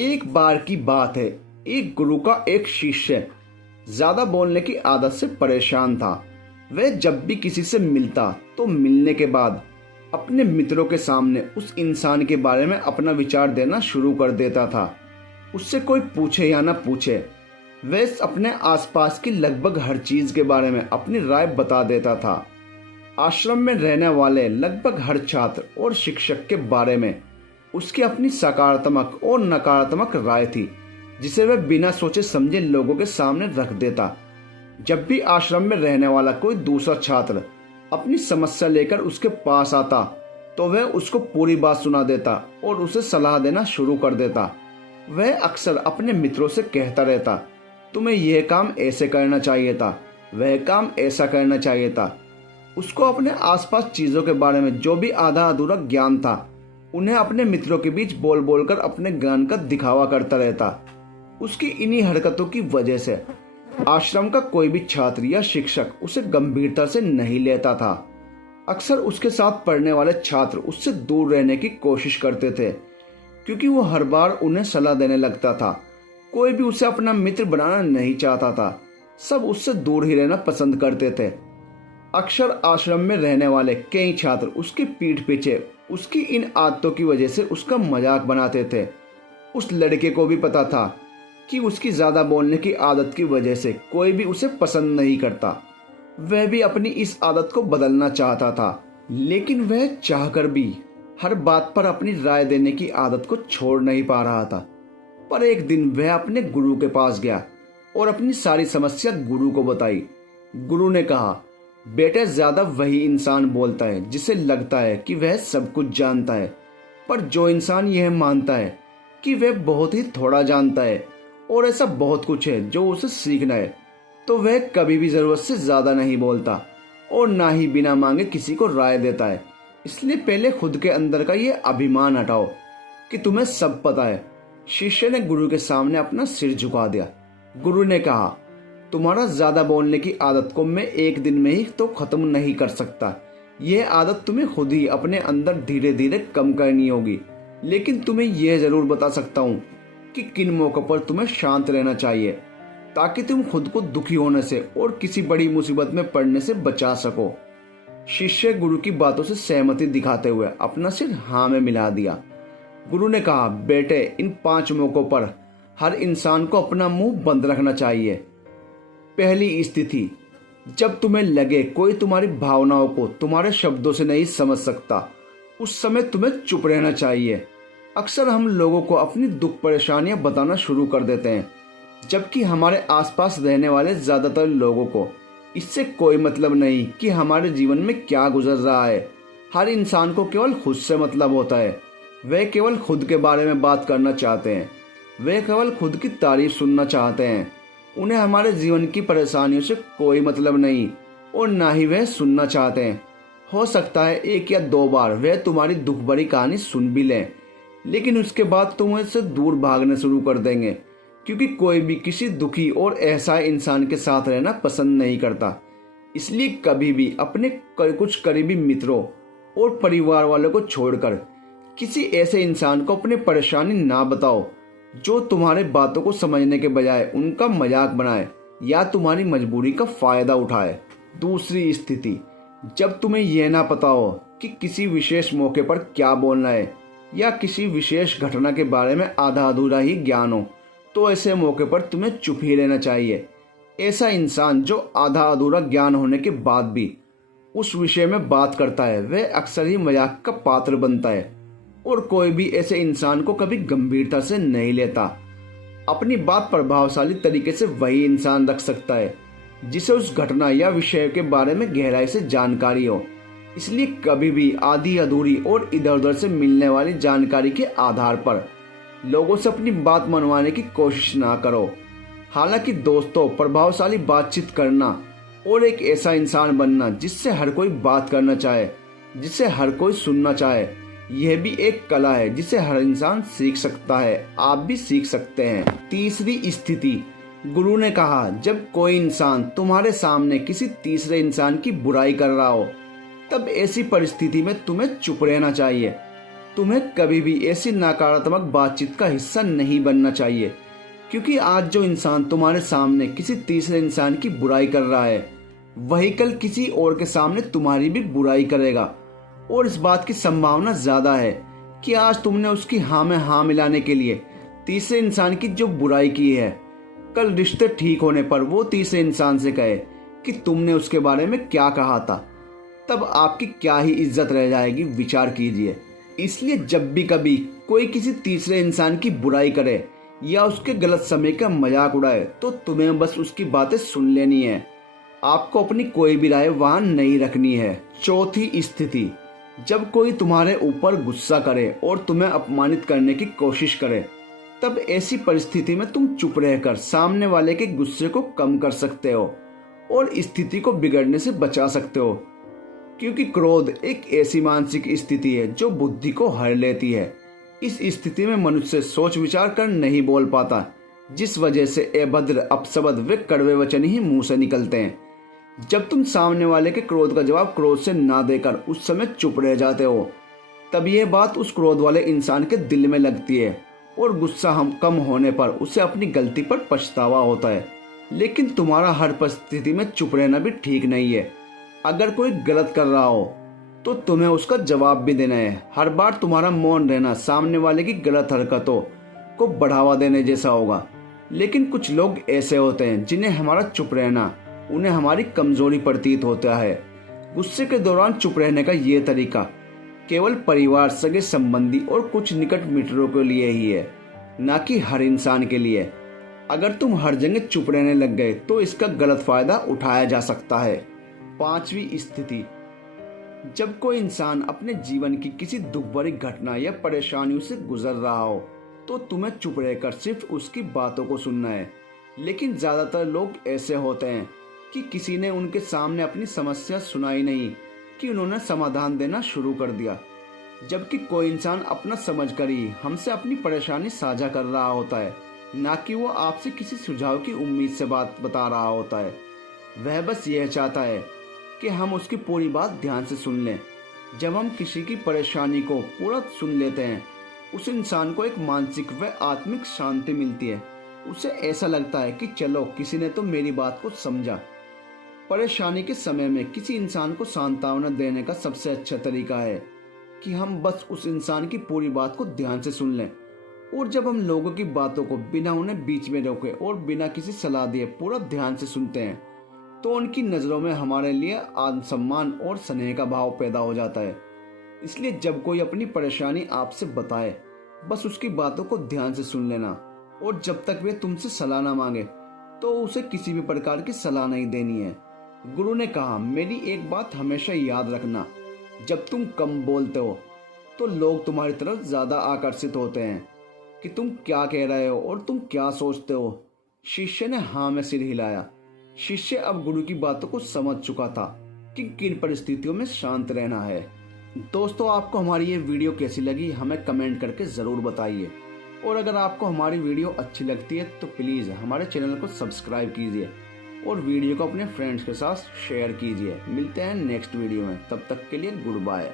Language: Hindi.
एक बार की बात है, एक गुरु का एक शिष्य ज्यादा बोलने की आदत से परेशान था। वह जब भी किसी से मिलता तो मिलने के बाद अपने मित्रों के सामने उस इंसान के बारे में अपना विचार देना शुरू कर देता था। उससे कोई पूछे या ना पूछे, वह अपने आसपास की लगभग हर चीज के बारे में अपनी राय बता देता था। आश्रम में रहने वाले लगभग हर छात्र और शिक्षक के बारे में उसकी अपनी सकारात्मक और नकारात्मक राय थी, जिसे वह बिना सोचे समझे लोगों के सामने रख देता। जब भी आश्रम में रहने वाला कोई दूसरा छात्र अपनी समस्या लेकर उसके पास आता तो वह उसको पूरी बात सुना देता और उसे सलाह देना शुरू कर देता। वह अक्सर अपने मित्रों से कहता रहता, तुम्हें यह काम ऐसे करना चाहिए था, वह काम ऐसा करना चाहिए था। उसको अपने आसपास चीजों के बारे में जो भी आधा अधूरा ज्ञान था, उन्हें अपने मित्रों के बीच बोल बोलकर अपने ज्ञान का दिखावा करता रहता। उसकी इन्हीं हरकतों की वजह से आश्रम का कोई भी छात्र या शिक्षक उसे गंभीरता से नहीं लेता था। अक्सर उसके साथ पढ़ने वाले छात्र उससे दूर रहने की कोशिश करते थे, क्योंकि वो हर बार उन्हें सलाह देने लगता था। कोई भी उसे अपना मित्र बनाना नहीं चाहता था, सब उससे दूर ही रहना पसंद करते थे। अक्सर आश्रम में रहने वाले कई छात्र उसकी पीठ पीछे उसकी इन आदतों की वजह से उसका मजाक बनाते थे। उस लड़के को भी पता था कि उसकी ज्यादा बोलने की आदत की वजह से कोई भी उसे पसंद नहीं करता। वह भी अपनी इस आदत को बदलना चाहता था, लेकिन वह चाहकर भी हर बात पर अपनी राय देने की आदत को छोड़ नहीं पा रहा था। पर एक दिन वह अपने गुरु के पास गया और अपनी सारी समस्या गुरु को बताई। गुरु ने कहा, बेटे, ज्यादा वही इंसान बोलता है जिसे लगता है कि वह सब कुछ जानता है, पर जो इंसान यह मानता है कि वह बहुत ही थोड़ा जानता है और ऐसा बहुत कुछ है जो उसे सीखना है, तो वह कभी भी जरूरत से ज्यादा नहीं बोलता और ना ही बिना मांगे किसी को राय देता है। इसलिए पहले खुद के अंदर का ये अभिमान हटाओ कि तुम्हें सब पता है। शिष्य ने गुरु के सामने अपना सिर झुका दिया। गुरु ने कहा, तुम्हारा ज्यादा बोलने की आदत को मैं एक दिन में ही तो खत्म नहीं कर सकता। यह आदत तुम्हें खुद ही अपने अंदर धीरे धीरे कम करनी होगी, लेकिन तुम्हें यह जरूर बता सकता हूँ कि किन मौकों पर तुम्हें शांत रहना चाहिए, ताकि तुम खुद को दुखी होने से और किसी बड़ी मुसीबत में पड़ने से बचा सको। शिष्य गुरु की बातों से सहमति दिखाते हुए अपना सिर हाँ में मिला दिया। गुरु ने कहा, बेटे, इन 5 मौकों पर हर इंसान को अपना मुंह बंद रखना चाहिए। पहली स्थिति, जब तुम्हें लगे कोई तुम्हारी भावनाओं को तुम्हारे शब्दों से नहीं समझ सकता, उस समय तुम्हें चुप रहना चाहिए। अक्सर हम लोगों को अपनी दुख परेशानियां बताना शुरू कर देते हैं, जबकि हमारे आसपास रहने वाले ज्यादातर लोगों को इससे कोई मतलब नहीं कि हमारे जीवन में क्या गुजर रहा है। हर इंसान को केवल खुद से मतलब होता है। वे केवल खुद के बारे में बात करना चाहते हैं, वे केवल खुद की तारीफ सुनना चाहते हैं। उन्हें हमारे जीवन की परेशानियों से कोई मतलब नहीं और ना ही वह सुनना चाहते हैं। हो सकता है 1 या 2 बार वह तुम्हारी दुख भरी कहानी सुन भी लें, लेकिन उसके बाद तुम उससे दूर भागने शुरू कर देंगे, क्योंकि कोई भी किसी दुखी और असहाय इंसान के साथ रहना पसंद नहीं करता। इसलिए कभी भी अपने कुछ करीबी मित्रों और परिवार वालों को छोड़कर किसी ऐसे इंसान को अपनी परेशानी ना बताओ जो तुम्हारे बातों को समझने के बजाय उनका मजाक बनाए या तुम्हारी मजबूरी का फायदा उठाए। दूसरी स्थिति, जब तुम्हें यह ना पता हो कि किसी विशेष मौके पर क्या बोलना है या किसी विशेष घटना के बारे में आधा अधूरा ही ज्ञान हो, तो ऐसे मौके पर तुम्हें चुप ही रहना चाहिए। ऐसा इंसान जो आधा अधूरा ज्ञान होने के बाद भी उस विषय में बात करता है, वह अक्सर ही मजाक का पात्र बनता है और कोई भी ऐसे इंसान को कभी गंभीरता से नहीं लेता। अपनी बात प्रभावशाली तरीके से वही इंसान रख सकता है जिसे उस घटना या विषय के बारे में गहराई से जानकारी हो। इसलिए कभी भी आधी अधूरी और इधर उधर से मिलने वाली जानकारी के आधार पर लोगों से अपनी बात मनवाने की कोशिश ना करो। हालांकि दोस्तों, प्रभावशाली बातचीत करना और एक ऐसा इंसान बनना जिससे हर कोई बात करना चाहे, जिसे हर कोई सुनना चाहे, यह भी एक कला है जिसे हर इंसान सीख सकता है। आप भी सीख सकते हैं। तीसरी स्थिति, गुरु ने कहा, जब कोई इंसान तुम्हारे सामने किसी तीसरे इंसान की बुराई कर रहा हो, तब ऐसी परिस्थिति में तुम्हें चुप रहना चाहिए। तुम्हें कभी भी ऐसी नकारात्मक बातचीत का हिस्सा नहीं बनना चाहिए, क्योंकि आज जो इंसान तुम्हारे सामने किसी तीसरे इंसान की बुराई कर रहा है, वही कल किसी और के सामने तुम्हारी भी बुराई करेगा। और इस बात की संभावना ज्यादा है कि आज तुमने उसकी हाँ में हाँ मिलाने के लिए तीसरे इंसान की जो बुराई की है, कल रिश्ते ठीक होने पर वो तीसरे इंसान से कहे कि तुमने उसके बारे में क्या कहा था, तब आपकी क्या ही इज्जत रह जाएगी, विचार कीजिए। इसलिए जब भी कभी कोई किसी तीसरे इंसान की बुराई करे या उसके गलत समय का मजाक उड़ाए, तो तुम्हें बस उसकी बातें सुन लेनी है। आपको अपनी कोई भी राय वहां नहीं रखनी है। चौथी स्थिति, जब कोई तुम्हारे ऊपर गुस्सा करे और तुम्हें अपमानित करने की कोशिश करे, तब ऐसी परिस्थिति में तुम चुप रहकर सामने वाले के गुस्से को कम कर सकते हो और स्थिति को बिगड़ने से बचा सकते हो, क्योंकि क्रोध एक ऐसी मानसिक स्थिति है जो बुद्धि को हर लेती है। इस स्थिति में मनुष्य सोच विचार कर नहीं बोल पाता, जिस वजह से अभद्र, अपशब्द व कड़वे वचन ही मुंह से निकलते हैं। जब तुम सामने वाले के क्रोध का जवाब क्रोध से ना देकर उस समय चुप रह जाते हो, तब यह बात उस क्रोध वाले इंसान के दिल में लगती है और गुस्सा कम होने पर उसे अपनी गलती पर पछतावा होता है। लेकिन तुम्हारा हर परिस्थिति में चुप रहना भी ठीक नहीं है। अगर कोई गलत कर रहा हो तो तुम्हें उसका जवाब भी देना है। हर बार तुम्हारा मौन रहना सामने वाले की गलत हरकतों को बढ़ावा देने जैसा होगा। लेकिन कुछ लोग ऐसे होते हैं जिन्हें हमारा चुप रहना उन्हें हमारी कमजोरी प्रतीत होता है। गुस्से के दौरान चुप रहने का ये तरीका केवल परिवार, सगे संबंधी और कुछ निकट मित्रों के लिए ही है, ना कि हर इंसान के लिए। अगर तुम हर जगह चुप रहने लग गए तो इसका गलत फायदा उठाया जा सकता है। पांचवी स्थिति, जब कोई इंसान अपने जीवन की किसी दुख भरी घटना या परेशानियों से गुजर रहा हो, तो तुम्हें चुप रहकर सिर्फ उसकी बातों को सुनना है। लेकिन ज्यादातर लोग ऐसे होते हैं कि किसी ने उनके सामने अपनी समस्या सुनाई नहीं कि उन्होंने समाधान देना शुरू कर दिया, जबकि कोई इंसान अपना समझकर ही हमसे अपनी परेशानी साझा कर रहा होता है, ना कि वो आपसे किसी सुझाव की उम्मीद से बात बता रहा होता है। वह बस यह चाहता है कि हम उसकी पूरी बात ध्यान से सुन लें। जब हम किसी की परेशानी को पूरा सुन लेते हैं, उस इंसान को एक मानसिक व आत्मिक शांति मिलती है। उसे ऐसा लगता है कि चलो, किसी ने तो मेरी बात को समझा। परेशानी के समय में किसी इंसान को सांत्वना देने का सबसे अच्छा तरीका है कि हम बस उस इंसान की पूरी बात को ध्यान से सुन लें। और जब हम लोगों की बातों को बिना उन्हें बीच में रोके और बिना किसी सलाह दिए पूरा ध्यान से सुनते हैं, तो उनकी नज़रों में हमारे लिए आत्मसम्मान और स्नेह का भाव पैदा हो जाता है। इसलिए जब कोई अपनी परेशानी आपसे बताए, बस उसकी बातों को ध्यान से सुन लेना। और जब तक वे तुमसे सलाह ना मांगे, तो उसे किसी भी प्रकार की सलाह नहीं देनी है। गुरु ने कहा, मेरी एक बात हमेशा याद रखना, जब तुम कम बोलते हो तो लोग तुम्हारी तरफ ज्यादा आकर्षित होते हैं कि तुम क्या कह रहे हो और तुम क्या सोचते हो। शिष्य ने हाँ में सिर हिलाया। शिष्य अब गुरु की बातों को समझ चुका था कि किन परिस्थितियों में शांत रहना है। दोस्तों, आपको हमारी ये वीडियो कैसी लगी हमें कमेंट करके ज़रूर बताइए। और अगर आपको हमारी वीडियो अच्छी लगती है तो प्लीज़ हमारे चैनल को सब्सक्राइब कीजिए और वीडियो को अपने फ्रेंड्स के साथ शेयर कीजिए। मिलते हैं नेक्स्ट वीडियो में, तब तक के लिए गुड बाय।